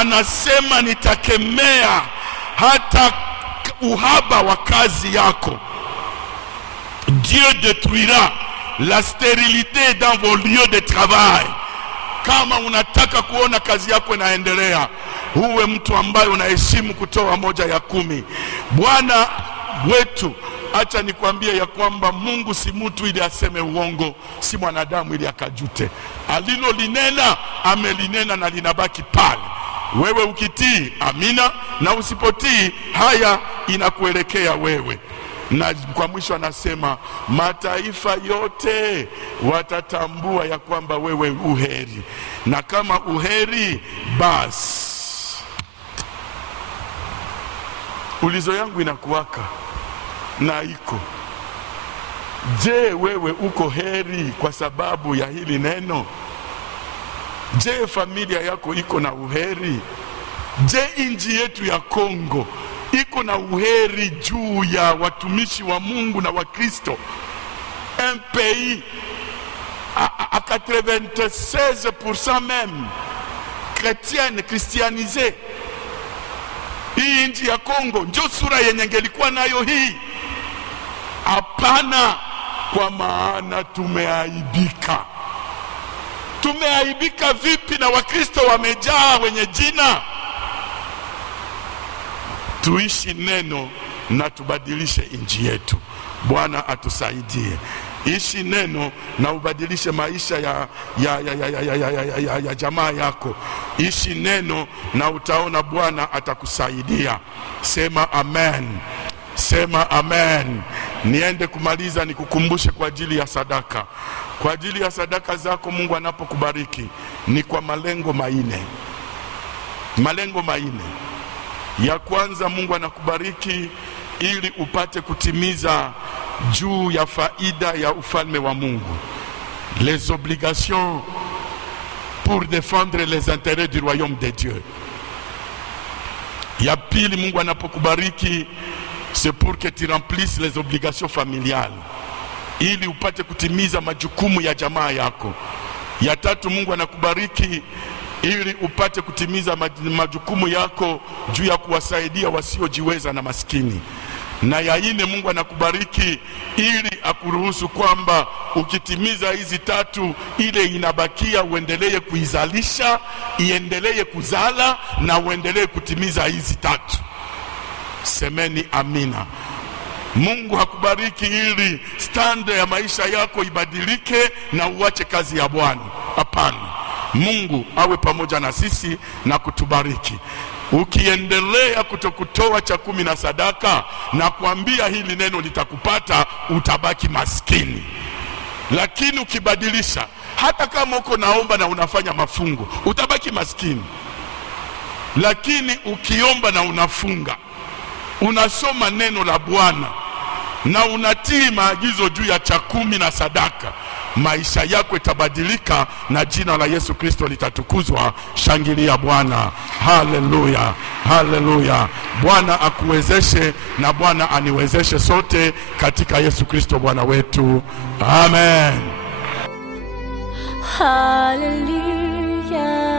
Anasema nitakemea hata uhaba wa kazi yako. Dieu détruira la stérilité dans vos lieux de travail. Kama unataka kuona kazi yako inaendelea, uwe mtu ambaye unaheshimu kutoa 1/10. Bwana wetu, acha nikwambie ya kwamba Mungu si mtu ili aseme uongo, si mwanadamu ili akajute. Alilolinena amelinena na linabaki pale. Wewe ukitii, amina, na usipotii, haya inakuelekea wewe. Na kwa mwisho anasema mataifa yote watatambua ya kwamba wewe uheri, na kama uheri basi. Ulizo yangu inakuwaka na iko, je, wewe uko heri kwa sababu ya hili neno? Je, familia yako iko na uheri? Je, nchi yetu ya Kongo iko na uheri juu ya watumishi wa Mungu na wa Kristo? Un pays à 96% même chrétienne, christianisé. Hii nchi ya Kongo ndio sura yenye ngelikuwa nayo hii? Hapana, kwa maana tumeaibika. Tumeaibika vipi na Wakristo wamejaa wenye jina? Tuishi neno na tubadilishe nchi yetu. Bwana atusaidie. Ishi neno na ubadilishe maisha ya jamaa yako. Ishi neno na utaona Bwana atakusaidia. Sema amen. Sema amen. Niende kumaliza nikukumbushe kwa ajili ya sadaka. Kwa ajili ya sadaka zako Mungu anapokubariki ni kwa malengo maine. Malengo maine. Ya kwanza, Mungu anakubariki ili upate kutimiza juu ya faida ya ufalme wa Mungu. Les obligations pour défendre les intérêts du royaume de Dieu. Ya pili, Mungu anapokubariki c'est pour que tu remplisses les obligations familiales, ili upate kutimiza majukumu ya jamaa yako. Ya tatu, Mungu anakubariki ili upate kutimiza majukumu yako juu ya kuwasaidia wasiojiweza na maskini. Na ya nne, Mungu anakubariki ili akuruhusu kwamba ukitimiza hizi tatu, ile inabakia uendelee kuizalisha, iendelee kuzala na uendelee kutimiza hizi tatu. Semeni amina. Mungu hakubariki ili standard ya maisha yako ibadilike na uache kazi ya Bwana. Hapana. Mungu awe pamoja na sisi na kutubariki. Ukiendelea kutokutoa cha 10 na sadaka, na kuambia hili neno litakupata, utabaki maskini. Lakini ukibadilisha, hata kama uko naomba na unafanya mafungo, utabaki maskini. Lakini ukiomba na unafunga, unasoma neno la Bwana na unatii maagizo juu ya cha 10 na sadaka, maisha yako itabadilika na jina la Yesu Kristo litatukuzwa. Shangilia Bwana. Haleluya, haleluya. Bwana akuwezeshe na Bwana aniwezeshe sote katika Yesu Kristo Bwana wetu. Amen. Hallelujah.